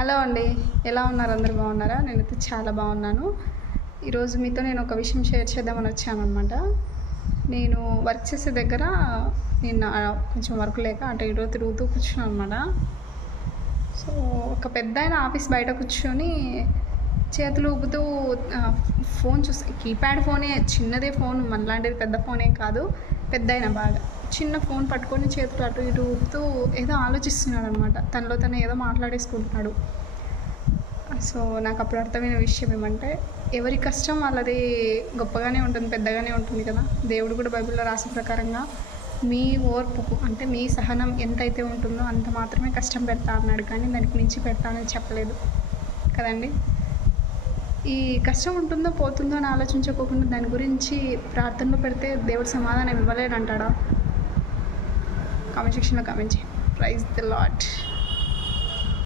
Hello అండి. ఎలా ఉన్నారు? అందరూ బాగున్నారా? నేనైతే చాలా బాగున్నాను. ఈరోజు మీతో నేను ఒక విషయం షేర్ చేద్దామని వచ్చాననమాట. నేను వర్క్ చేసే దగ్గర నిన్న కొంచెం వర్క్ లేక అటు ఇటు తిరుగుతూ కూర్చున్నాను అనమాట. సో, ఒక పెద్దాయన ఆఫీస్ బయట కూర్చొని చేతులు ఊపుతూ ఫోన్ కీప్యాడ్ ఫోనే, చిన్నదే ఫోన్, మనలాంటిది పెద్ద ఫోనేం కాదు. పెద్దాయన బాగా చిన్న ఫోన్ పట్టుకొని చేతులు అటు ఇటు ఊపుతూ ఏదో ఆలోచిస్తున్నాడు అనమాట. తనలో తను ఏదో మాట్లాడేసుకుంటున్నాడు. సో నాకు అప్పుడు అర్థమైన విషయం ఏమంటే, ఎవరి కష్టం వాళ్ళది గొప్పగానే ఉంటుంది, పెద్దగానే ఉంటుంది కదా. దేవుడు కూడా బైబిల్లో రాసిన ప్రకారంగా మీ ఓర్పుకు అంటే మీ సహనం ఎంతైతే ఉంటుందో అంత మాత్రమే కష్టం పెడతా అన్నాడు, కానీ దానికి మించి పెడతా అనేది చెప్పలేదు కదండి. ఈ కష్టం ఉంటుందో పోతుందో అని ఆలోచించుకోకుండా దాని గురించి ప్రార్థనలో పెడితే దేవుడు సమాధానం ఇవ్వలేడంటాడా? కామెంట్ సెక్షన్లో కామెంట్ చేయండి. Praise the lord.